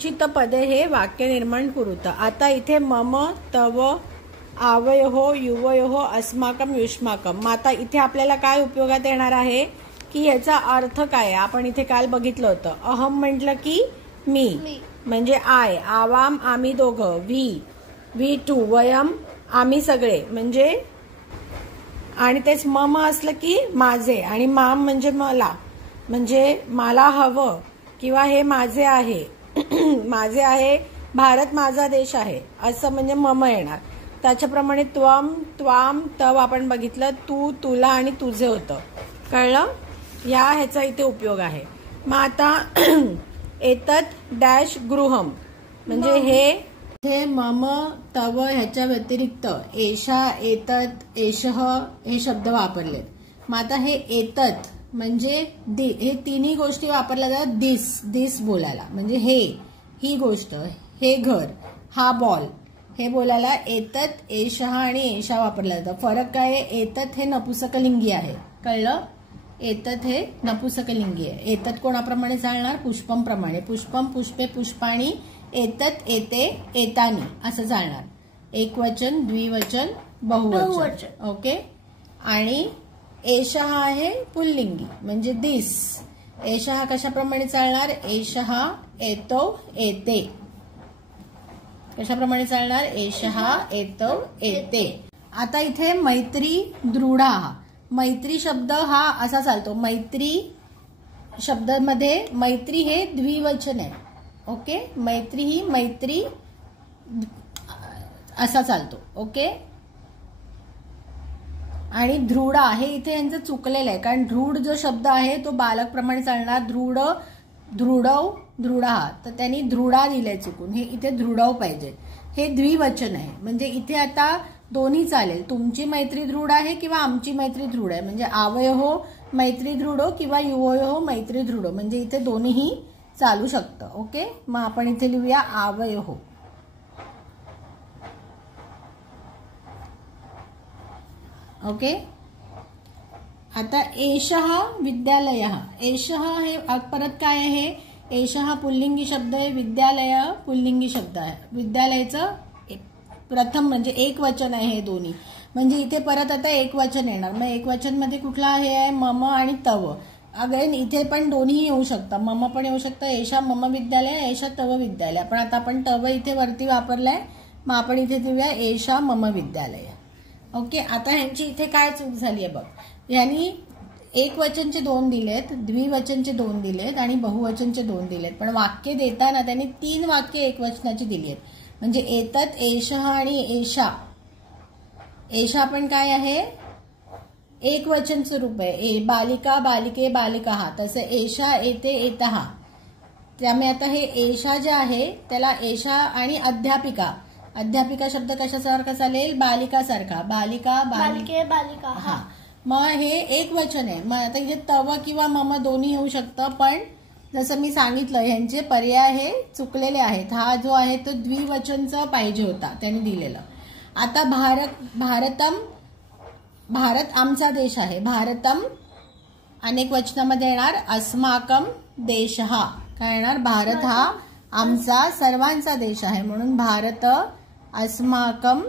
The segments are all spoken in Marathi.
उचित पदे हे वाक्य निर्माण कुरुत। आता इथे मम तव आवयोः युवयोः अस्माकं युष्माकं। मग आता इथे आपल्याला काय उपयोगात येणार आहे की याचा अर्थ काय आहे। आपण इथे काल बघितलं होतं, अहम म्हटलं की मी म्हणजे आय, आवाम आम्ही दोघं, वी टू, वयम आम्ही सगळे म्हणजे, आणि तेच मम असलं की माझे, आणि माम म्हणजे मला, म्हणजे मला हवं किंवा हे माझे आहे माझे आहे, भारत माझा देश आहे असं म्हणजे मम येणार। त्याच्याप्रमाणे त्वम त्वाम तव आपण बघितलं, तू तुला आणि तुझे होतं, कळलं। या ह्याचा इथे उपयोग आहे। मग आता एतत् डॅश गृहम म्हणजे हे मम तव ह्याच्या व्यतिरिक्त एषा एतत् एषः हे शब्द वापरलेत। मग आता हे एतत् म्हणजे हे तिन्ही गोष्टी वापरल्या जातात दिस बोलायला, म्हणजे ही गोष्ट, हे घर, हा बॉल हे बोलायला एतत् एषः आणि एषा वापरला जातं। फरक काय आहे, एतत् हे नपुंसकलिंगी आहे, कळलं। एतत् हे नपुंसकलिंगी आहे। एतत् कोणाप्रमाणे चालणार, पुष्पम प्रमाणे, पुष्पम पुष्पे पुष्पाणी, एतत् एते एतानी असं चालणार, एकवचन द्विवचन बहुवचन, ओके। आणि एषः आहे पुल्लिंगी म्हणजे दिस, एषः कशाप्रमाणे चालणार, एषः एतौ एते कशाप्रमाणे चालणार, एषः एतौ एते। आता इथे मैत्री दृढा, मैत्री शब्द हा असा चालतो, मैत्री शब्दामध्ये मैत्री हे द्विवचन आहे, ओके। मैत्री ही मैत्री असा चालतो, ओके। आणि दृढा हे इथे यांचं चुकलेलं आहे, कारण दृढ जो शब्द आहे तो बालक प्रमाणे चालणार, दृढव दृढा, तर त्यांनी दृढा दिलंय चुकून, हे इथे दृढव पाहिजे, हे द्विवचन आहे। म्हणजे इथे आता दोन्ही चालेल, तुमची मैत्री दृढ आहे किंवा आमची मैत्री दृढ आहे, म्हणजे आवयोः मैत्री दृढो किंवा युवयोः मैत्री दृढो, म्हणजे इथे दोन्हीही चालू शकतं, ओके। मग आपण इथे लिहूया आवयोः, ओके। आता एषः विद्यालयः, एषः हे परत काय आहे, एषः पुल्लिंगी शब्द आहे, विद्यालय पुल्लिंगी शब्द आहे। विद्यालयाचं प्रथम म्हणजे एक वचन आहे हे दोन्ही, म्हणजे इथे परत आता एक वचन येणार। मग एक वचन मध्ये कुठला आहे, मम आणि तव। अगेन इथे पण दोन्ही येऊ शकतं, मम पण येऊ शकतं, एषा मम विद्यालय, एषा तव विद्यालय, पण आता आपण तव इथे वरती वापरलाय, मग आपण इथे देऊया एषा मम विद्यालय, ओके। आता ह्यांची इथे काय चूक झाली आहे बघ, यांनी एक वचनचे 2 दिलेत, द्विवचनचे 2 दिलेत आणि बहुवचनचे 2 दिलेत, पण वाक्य देताना त्यांनी 3 वाक्य एक वचनाची दिली आहेत, म्हणजे एतत् एषः आणि एषा। एषा पण काय आहे, एक वचन स्वरूप आहे, बालिका बालिके बालिकाः, तसं एषा एते एतः। त्यामुळे आता हे एषा जे आहे त्याला एषा आणि अध्यापिका, अध्यापिका शब्द कशासारखा चालेल, बालिकासारखा, बालिका बालिके बालिका, हा। मग हे एक वचन आहे, मग आता इथे तव किंवा मम दोन्ही येऊ शकतं, पण जसं मी सांगितलं ह्यांचे पर्याय हे चुकलेले आहेत। हा जो आहे तो द्विवचनचा पाहिजे होता त्यांनी दिलेलं। आता भारत आमचा देश आहे, भारतम अनेक वचनामध्ये येणार, अस्माकम देशः काय येणार, भारत हा आमचा सर्वांचा देश आहे, म्हणून भारत अस्माकम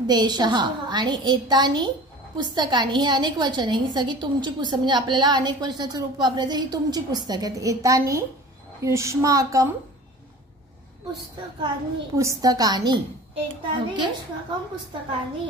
देशः। आणि एतानी पुस्तकानी हे अनेक वचन आहे, ही सगळी तुमची पुस्तक, म्हणजे आपल्याला अनेक वचनाचं रूप वापरायचं, ही तुमची पुस्तक आहेत। एतानी युष्माकम पुस्तकानी, एतानी युष्माकम पुस्तकानी,